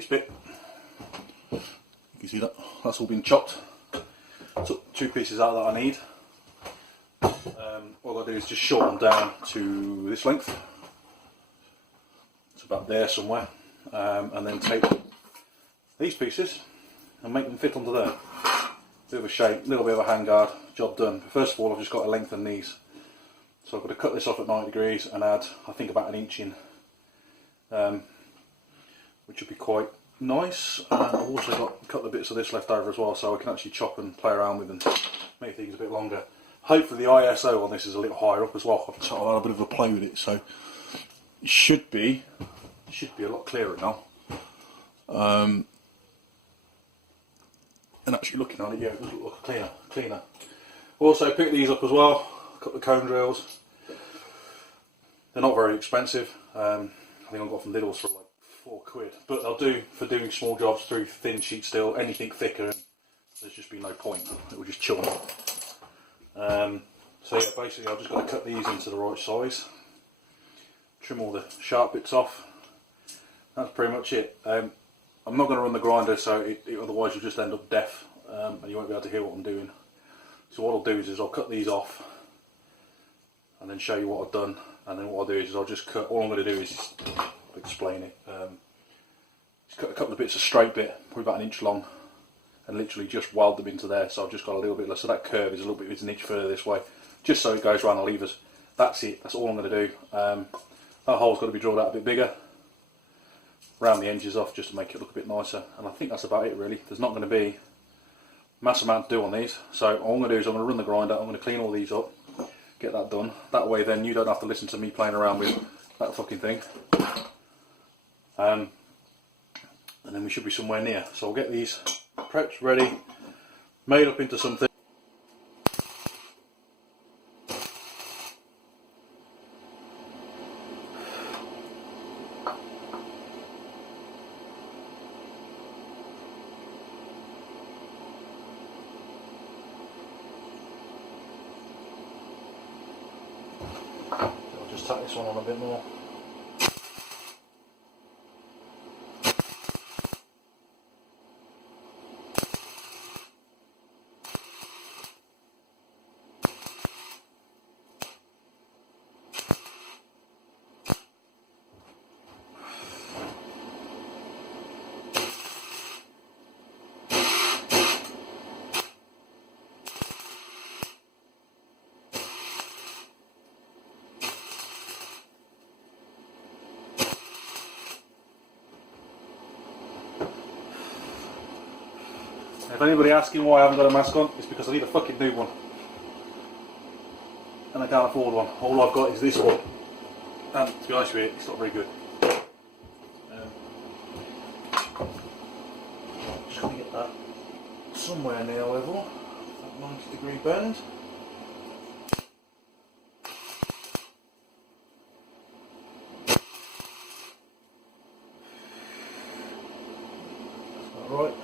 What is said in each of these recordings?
this bit, you can see that, that's all been chopped. Took 2 pieces out that I need. All I've got to do is just shorten down to this length. It's about there somewhere. And then take these pieces and make them fit onto there. Bit of a shape, little bit of a handguard, job done. First of all, I've just got to lengthen these. So I've got to cut this off at 90 degrees and add, I think, about 1 inch in, which would be quite nice. I've also got a couple of bits of this left over as well, so I can actually chop and play around with and make things a bit longer. Hopefully the ISO on this is a little higher up as well. I've had a bit of a play with it, so it should be a lot clearer now. And actually looking at it, yeah, it does look cleaner. Also picked these up as well, a couple of cone drills. They're not very expensive. I think I got from Lidl's for like £4, but they'll do for doing small jobs through thin sheet steel. Anything thicker, there's just be no point. It will just chill. So yeah, basically I've just got to cut these into the right size, trim all the sharp bits off. That's pretty much it. I'm not going to run the grinder, so otherwise you'll just end up deaf and you won't be able to hear what I'm doing. So what I'll do is I'll cut these off and then show you what I've done, and then what I'll do is I'll just cut, all I'm going to do is explain it. Just cut a couple of bits of straight bit, probably about 1 inch long, and literally just weld them into there. So I've just got a little bit less, so that curve is a little bit, it's 1 inch further this way, just so it goes around the levers. That's it, that's all I'm going to do. That hole's got to be drilled out a bit bigger, round the edges off just to make it look a bit nicer, and I think that's about it really. There's not going to be a massive amount to do on these, so all I'm going to do is I'm going to run the grinder, I'm going to clean all these up, get that done. That way then you don't have to listen to me playing around with that fucking thing. And then we should be somewhere near. So I'll get these prepped, ready, made up into something. I'll just tack this one on a bit more. If anybody asking why I haven't got a mask on, it's because I need a fucking new one. And I can't afford one. All I've got is this one. And to be honest with you, it's not very good. Just going to get that somewhere near level. That 90-degree bend. That's about right.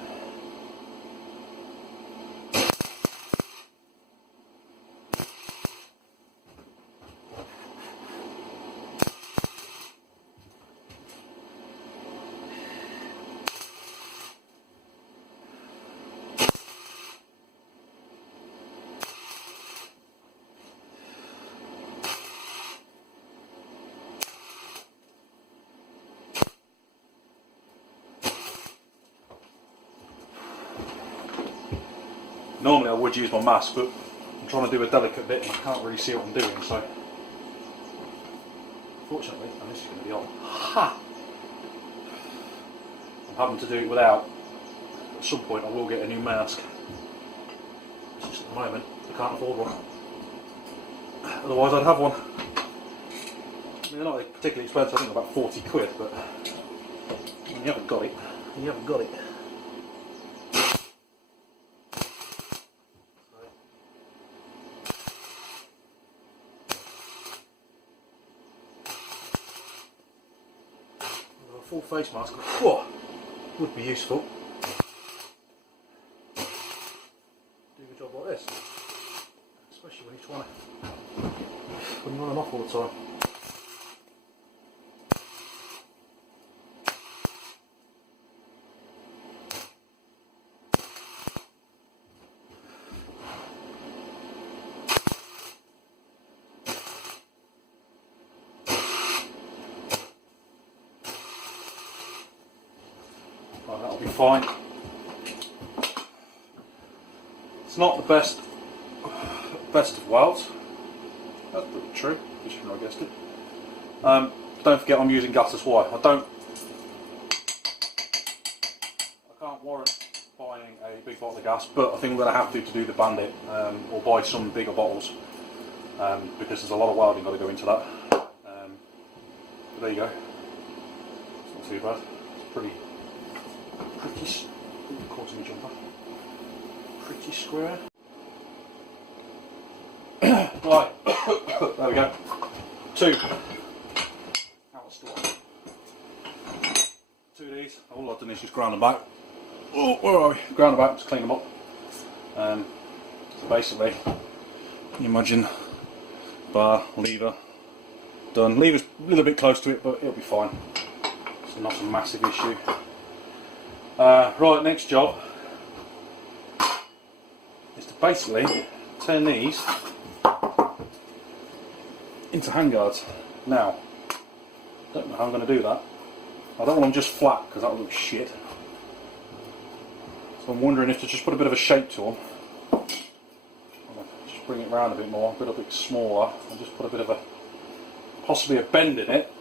Normally I would use my mask, but I'm trying to do a delicate bit and I can't really see what I'm doing, so fortunately, and this is going to be on, I'm having to do it without. At some point I will get a new mask. It's just at the moment I can't afford one. Otherwise I'd have one. I mean, they're not particularly expensive, I think about £40, but when you haven't got it, you haven't got it. Full face mask would be useful. Do a job like this, especially when you're running off all the time. Right, that'll be fine. It's not the best of welds. That's pretty true. Just when I guessed it. Don't forget I'm using gas as wire. I can't warrant buying a big bottle of gas, but I think I'm going to have to do the Bandit, or buy some bigger bottles, because there's a lot of welding got to go into that. But there you go. It's not too bad. It's pretty pretty square. Right, there we go. 2. Two of these. All I've done is just ground them back. Oh, where are we? Ground them back, just clean them up. So basically, you imagine bar, lever, done. Lever's a little bit close to it, but it'll be fine. So not a massive issue. Right, next job is to basically turn these into handguards. Now, I don't know how I'm going to do that. I don't want them just flat because that would look shit. So I'm wondering if to just put a bit of a shape to them. Just bring it round a bit more, a bit smaller, and just put a bit of possibly a bend in it,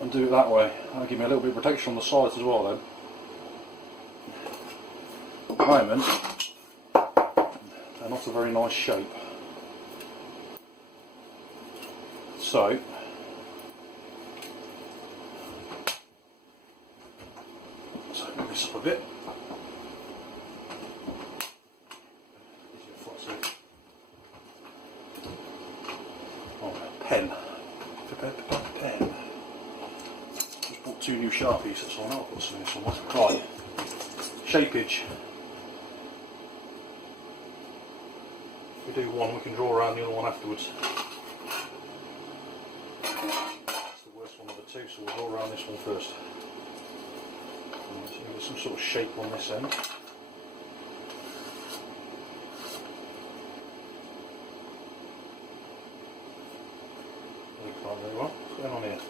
and do it that way. That'll give me a little bit of protection on the sides as well then. At the moment, they're not a very nice shape. So, move this up a bit. Oh, pen. Pen. Just bought 2 new Sharpies, so I know I've got some in somewhere. Right. Shapeage. If we do one, we can draw around the other one afterwards. That's the worst one of the 2, so we'll draw around this one first. So get some sort of shape on this end. Can't very well. What's going on here?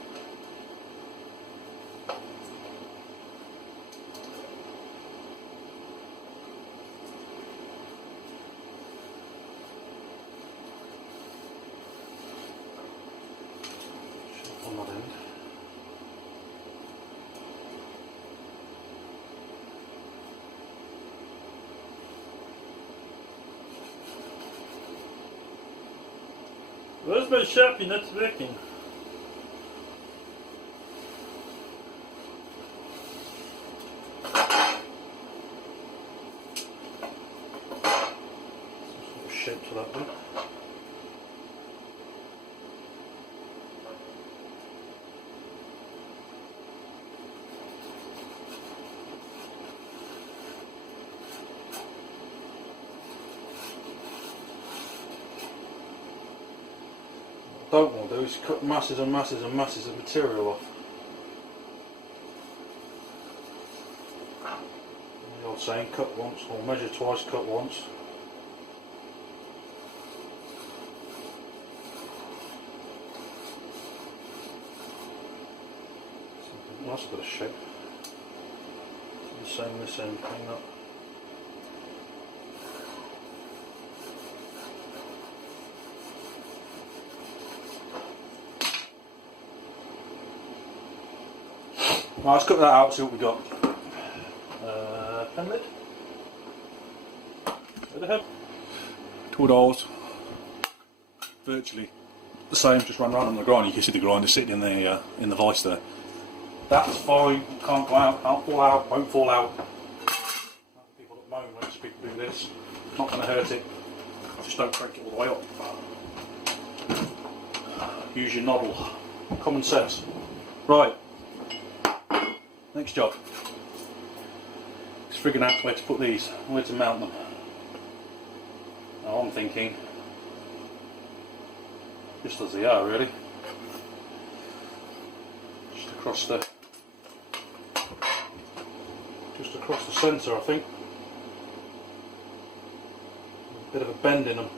Shape on that end. Where's my Sharpie not working? Some sort of shape to that one. What I don't want to do is cut masses and masses and masses of material off. The old saying, cut once, or measure twice, cut once. That's a bit of shape. The same this end, clean up. Right, let's cut that out, see what we got. Pen lid. Where the hell? 2 doors. Virtually the same, just run around on the grinder. You can see the grinder sitting in the vise there. That's fine, can't go out, can't fall out, won't fall out. People that moan when people do this, it's not going to hurt it, just don't crank it all the way up. Use your noddle, common sense. Right, next job is figuring out where to put these, where to mount them. Now I'm thinking, just as they are really, just across the centre I think. A bit of a bend in them.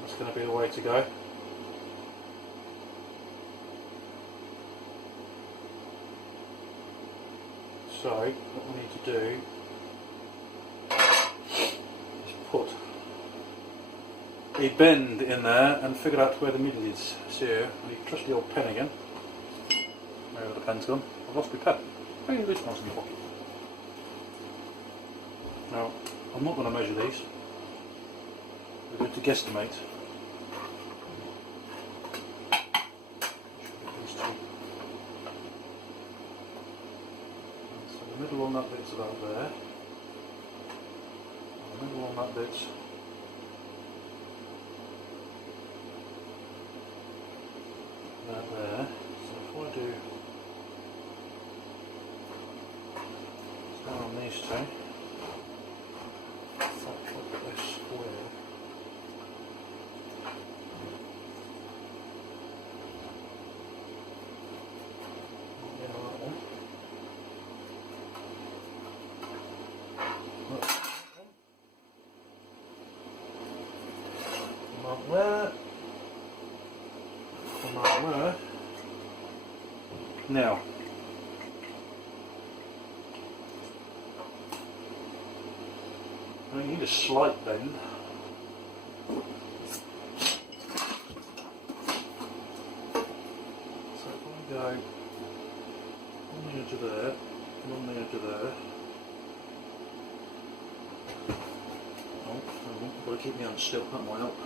That's going to be the way to go. So what we need to do is put a bend in there and figure out where the middle is. So I need trusty old pen again. Where the pen's gone? I've lost my pen. Maybe this one's in my pocket. Now, I'm not going to measure these. We're going to guesstimate. These two. So the middle on that bit's about there. And the middle on that bit's about there. So if I do down on these two. There. Now, I need a slight bend. So if I go on the edge of there, and on the edge of there. Oh, I've got to keep my hand still, that might help.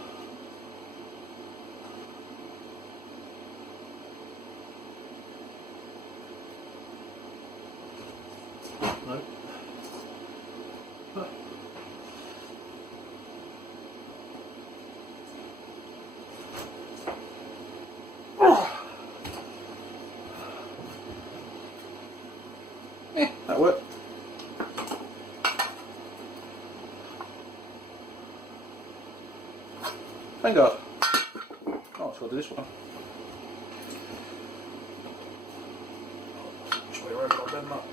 No. That worked. Thank God. Oh, so I'll do this one. Which way around I'll bend that.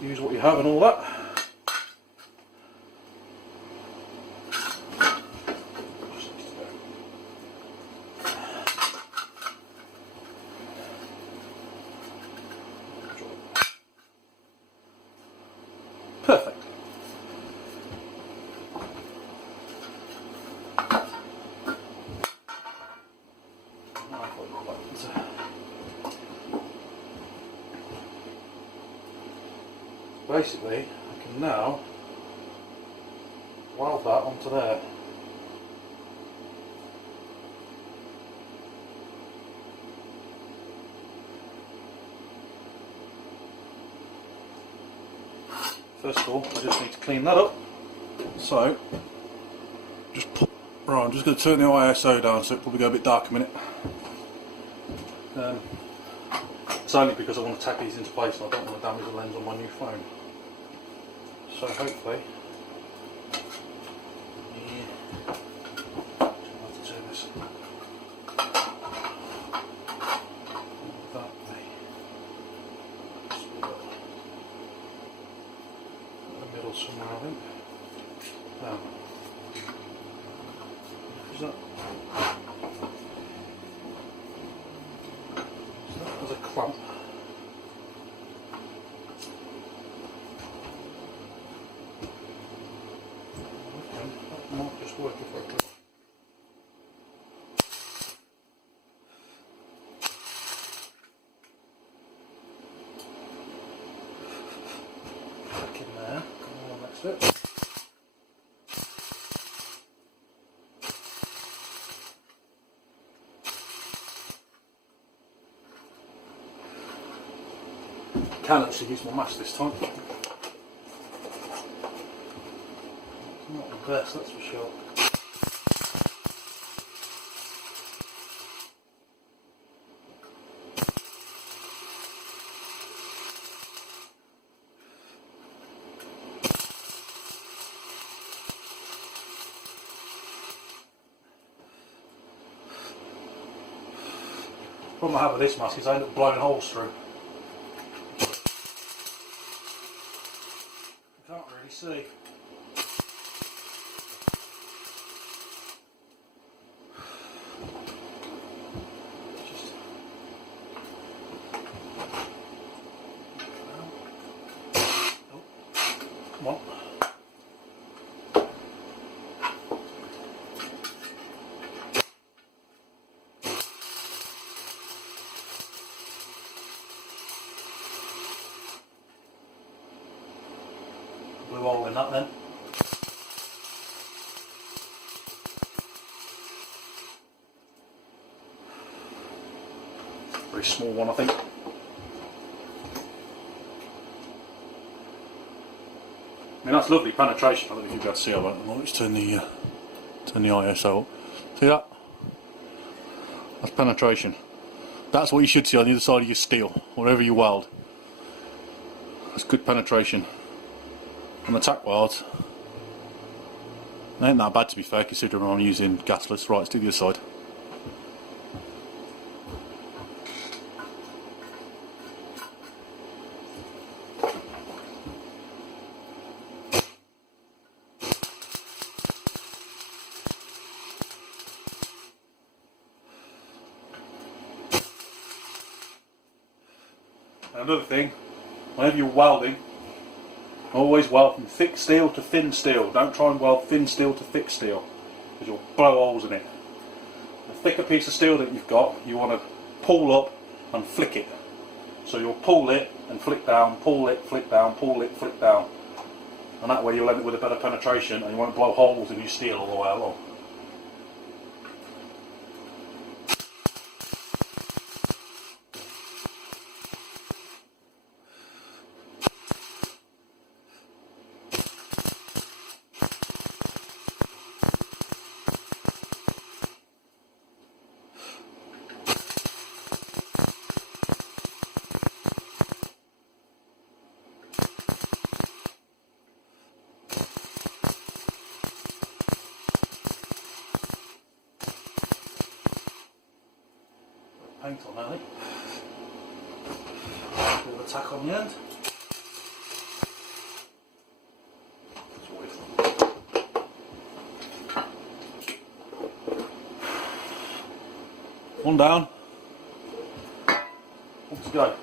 Use what you have and all that. Perfect. Basically, I can now weld that onto there. First of all, I just need to clean that up. So, just put. Right, I'm just going to turn the ISO down so it'll probably go a bit dark a minute. It's only because I want to tack these into place and I don't want to damage the lens on my new phone. So hopefully, I'll have to turn this that way. In the middle somewhere, I think. Now, is that as a clamp? Might just work if I could. Back in there, come on next bit. I can actually use my mask this time. It's not the best, that's for sure. problem I have with this mask is I end up blowing holes through. You can't really see. Come on. Blew a hole in that then. Very small one, I think. I mean, that's lovely penetration. I don't know if you'll be able to see how that. Let's turn the ISO up. See that? That's penetration. That's what you should see on the other side of your steel, wherever you weld. That's good penetration. And the tack welds, they ain't that bad to be fair, considering I'm using gasless. Right, let's do the other side. Another thing, whenever you're welding, always weld from thick steel to thin steel. Don't try and weld thin steel to thick steel, because you'll blow holes in it. The thicker piece of steel that you've got, you want to pull up and flick it. So you'll pull it and flick down, pull it, flick down, pull it, flick down. And that way you'll end up with a better penetration and you won't blow holes in your steel all the way along. Paint on early. Bit of a tack on the end. One down. One to go.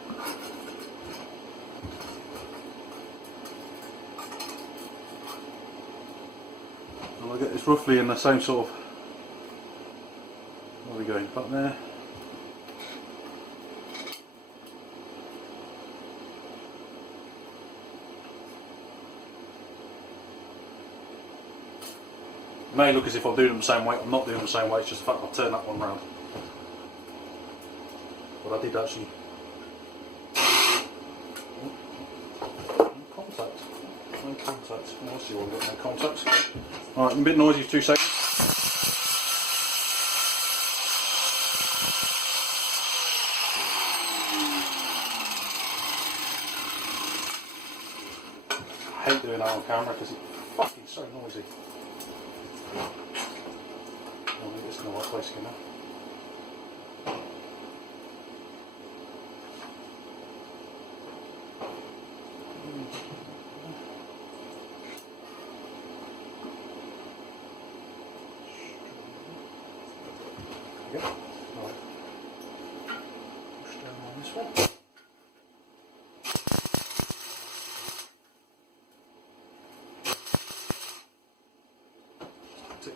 So I'll get this roughly in the same sort of. Where are we going? Back there. It may look as if I'm doing them the same way. I'm not doing them the same way, it's just the fact I'll turn that one round. But I did actually. Contact. No contact. I see one got no contact. Alright, a bit noisy for 2 seconds. I hate doing that on camera because it's fucking so noisy. I think it's in the right place again now. Okay. Right. Push down on this one. That's it.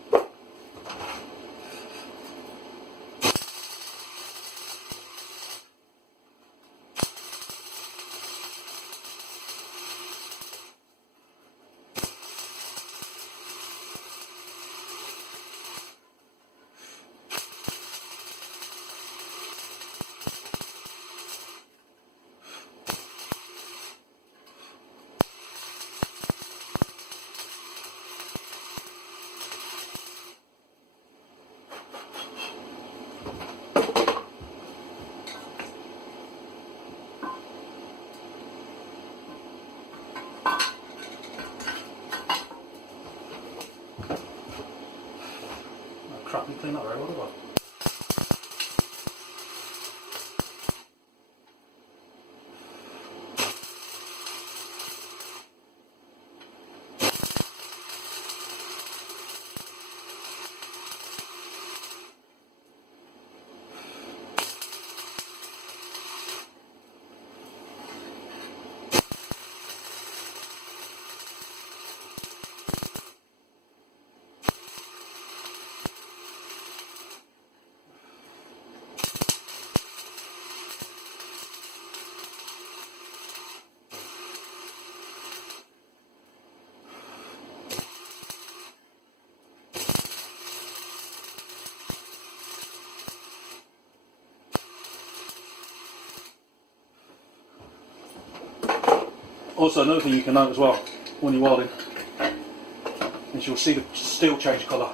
Crap, you clean that very well, have I? Also, another thing you can note as well when you're welding is you'll see the steel change colour.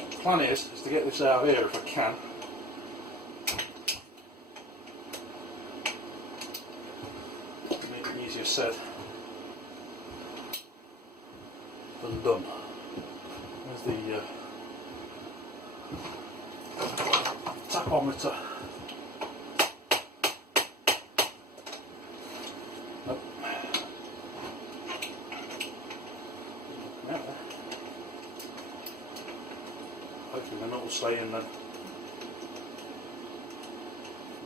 The plan is to get this out of here if I can. Make it easier said than done. There's the tachometer. Nope. Out there. Hopefully the nut will stay in then. It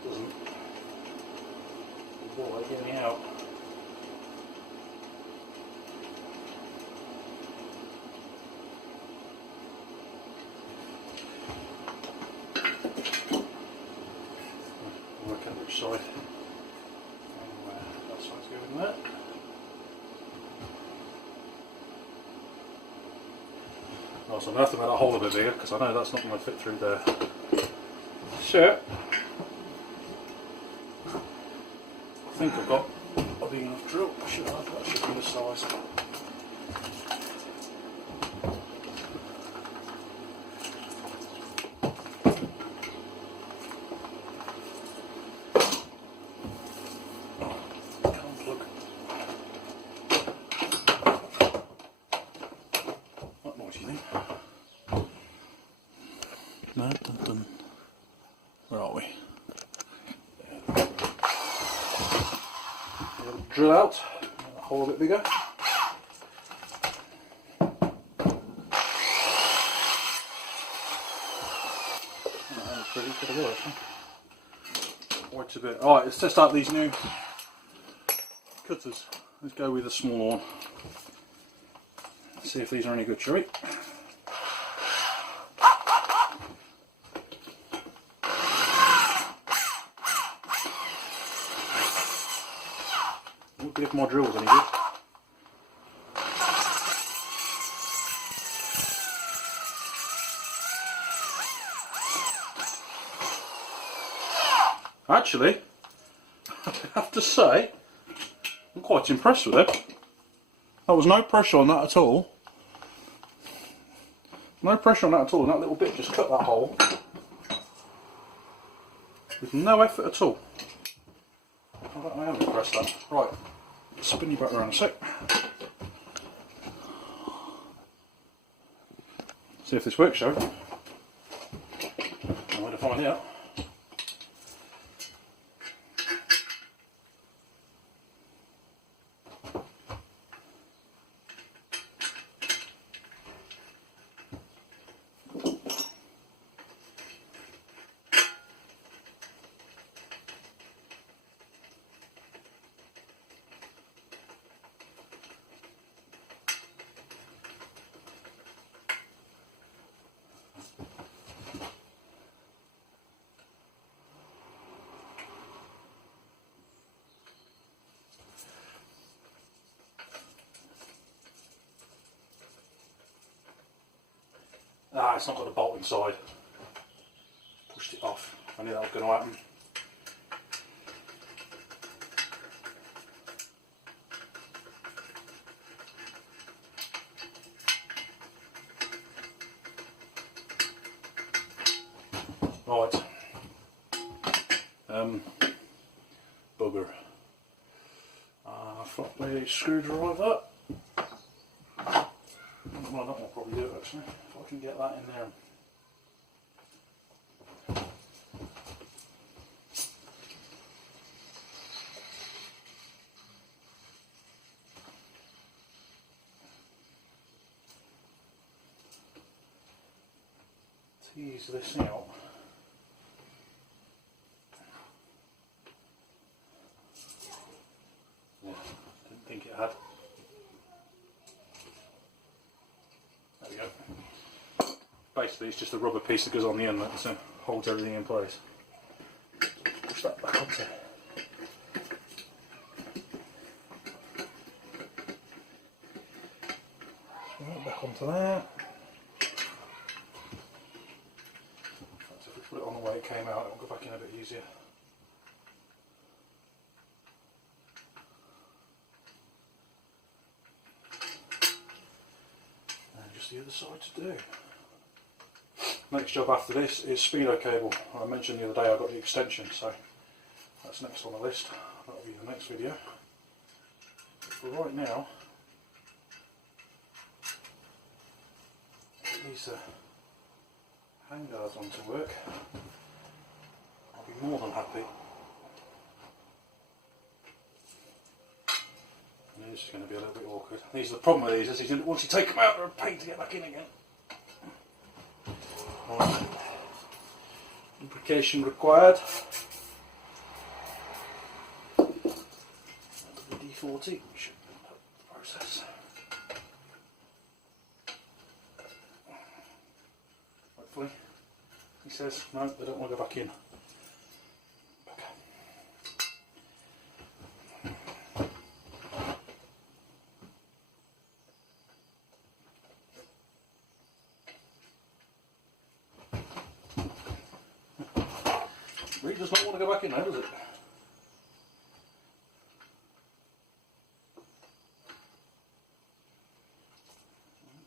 doesn't. Boy, get me out. Work out which side. That side's going there. Oh, so I'm going to have to make that hole a bit bigger because I know that's not going to fit through there. So, I think I've got a big enough drill. I should have, that should be the size. No, dun. Where are we? Drill out, make the hole a bit bigger. That's pretty good work. Quite a bit. Alright, let's test out these new cutters. Let's go with a small one. See if these are any good, shall we? If my drill was any good. Actually, I have to say, I'm quite impressed with it. There was no pressure on that at all. No pressure on that at all, and that little bit just cut that hole. With no effort at all. I am impressed with that. Right. Spin you back around a sec. See if this works, shall we? No way to find out. Ah, it's not got a bolt inside. Pushed it off. I knew that was going to happen. Right. Bugger. Flat blade screwdriver. Well, that will probably do it actually, if I can get that in there. tease this out. Yeah, didn't think it had. There we go. Basically it's just a rubber piece that goes on the end that holds everything in place. Push that back onto. Back onto that. So if we put it on the way it came out, it'll go back in a bit easier. And just the other side to do. Next job after this is speedo cable. I mentioned the other day I got the extension, so that's next on the list. That'll be the next video. But for right now, these handguards onto work, I'll be more than happy. And this is going to be a little bit awkward. These are the problem with these, is once you take them out, they're a pain to get back in again. Right. Lubrication required. WD-40 should help the process. Hopefully. He says, no, they don't want to go back in. Okay. Really does not want to go back in now, does it? A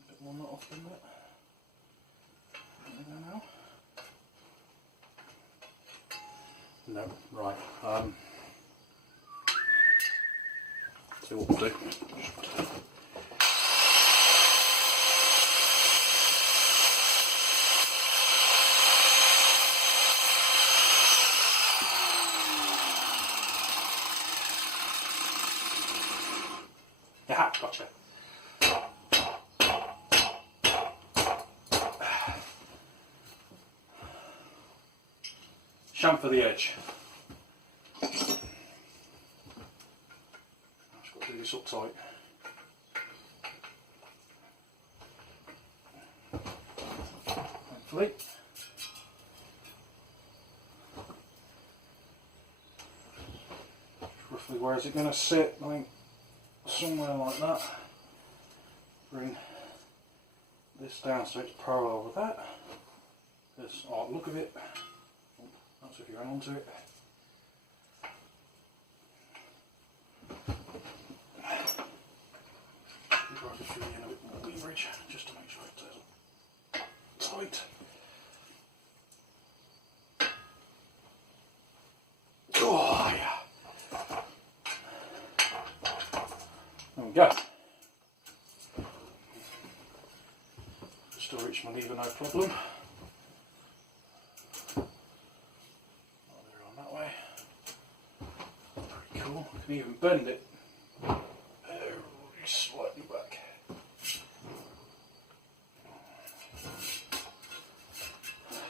bit more nut off than that. No, right. See what we'll do. Yeah, gotcha. Chamfer the edge. I've just got to do this up tight. Hopefully. Roughly where is it going to sit? I think somewhere like that. Bring this down so it's parallel with that. This look of it. That's if you hang on to it. I'll just bring in a bit more leverage just to make sure it stays tight. Oh yeah. There we go. Still reach my lever, no problem. Cool. I can even bend it slightly back.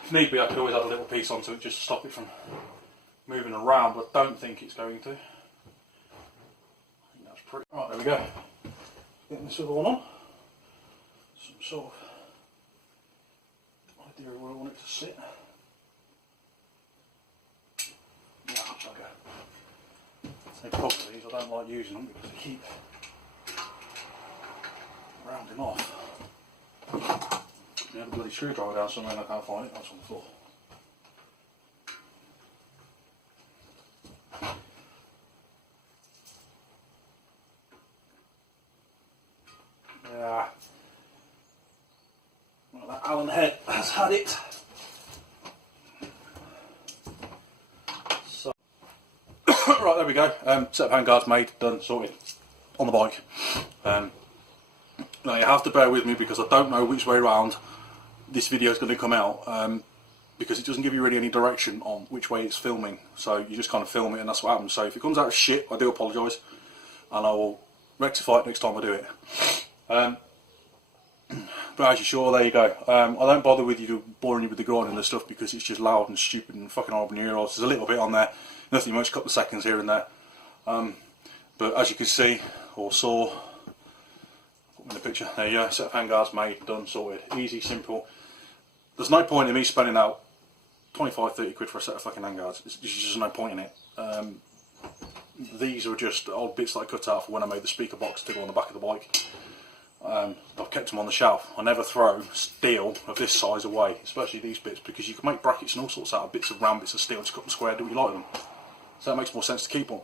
If need be, I could always add a little piece onto it just to stop it from moving around, but I don't think it's going to. I think that's pretty. Right, there we go. Getting this other one on. Some sort of idea of where I want it to sit. Yeah, okay. The problem with these, I don't like using them because they keep rounding off. I had a bloody screwdriver down somewhere and I can't find it, that's on the floor. Yeah. Well, that Allen head has had it. Right, there we go. Set of handguards made, done, sorted. On the bike. Now you have to bear with me because I don't know which way around this video is going to come out, because it doesn't give you really any direction on which way it's filming. So you just kind of film it and that's what happens. So if it comes out as shit, I do apologise, and I will rectify it next time I do it. But as you saw, there you go. I don't bother with you boring you with the grinding and stuff because it's just loud and stupid and fucking horrible in your ears. There's a little bit on there, nothing much, a couple of seconds here and there. But as you can see, or saw, in the picture, there you go, set of handguards made, done, sorted. Easy, simple. There's no point in me spending out 25-30 quid for a set of fucking handguards. There's just no point in it. These are just old bits that I cut out for when I made the speaker box to go on the back of the bike. I've kept them on the shelf. I never throw steel of this size away, especially these bits, because you can make brackets and all sorts out of bits of round bits of steel, just cut them square, do what you like with them. So it makes more sense to keep them.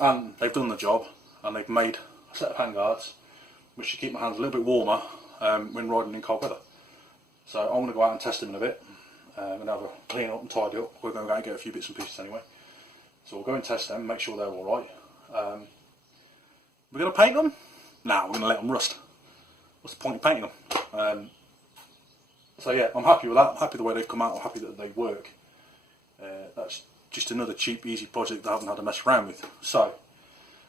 And they've done the job, and they've made a set of handguards which should keep my hands a little bit warmer when riding in cold weather. So I'm going to go out and test them in a bit and have a clean up and tidy up. We're going to go and get a few bits and pieces anyway. So we'll go and test them, make sure they're alright. We're going to paint them? Nah, we're going to let them rust. What's the point of painting them? So yeah, I'm happy with that. I'm happy the way they've come out. I'm happy that they work. That's just another cheap, easy project that I haven't had to mess around with. So,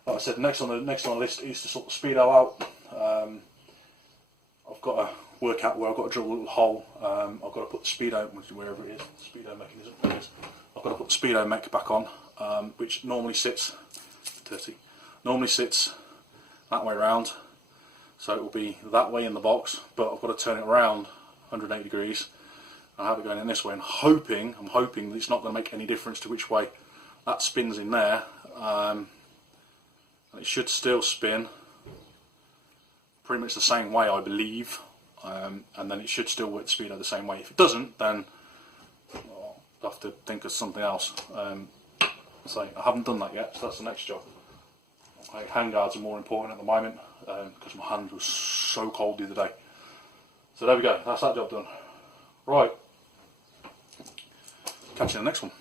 like I said, next on the list is to sort the speedo out. I've got to work out where I've got to drill a little hole. I've got to put the speedo, wherever it is, the speedo mechanism. There it is. I've got to put the speedo mech back on, which normally sits that way around. So it will be that way in the box, but I've got to turn it around 180 degrees. I have it going in this way, and I'm hoping that it's not going to make any difference to which way that spins in there. And it should still spin pretty much the same way, I believe, and then it should still work the speedo the same way. If it doesn't, then I'll have to think of something else. So I haven't done that yet, so that's the next job. Handguards are more important at the moment because my hand was so cold the other day. So there we go, that's that job done. Right, catch you in the next one.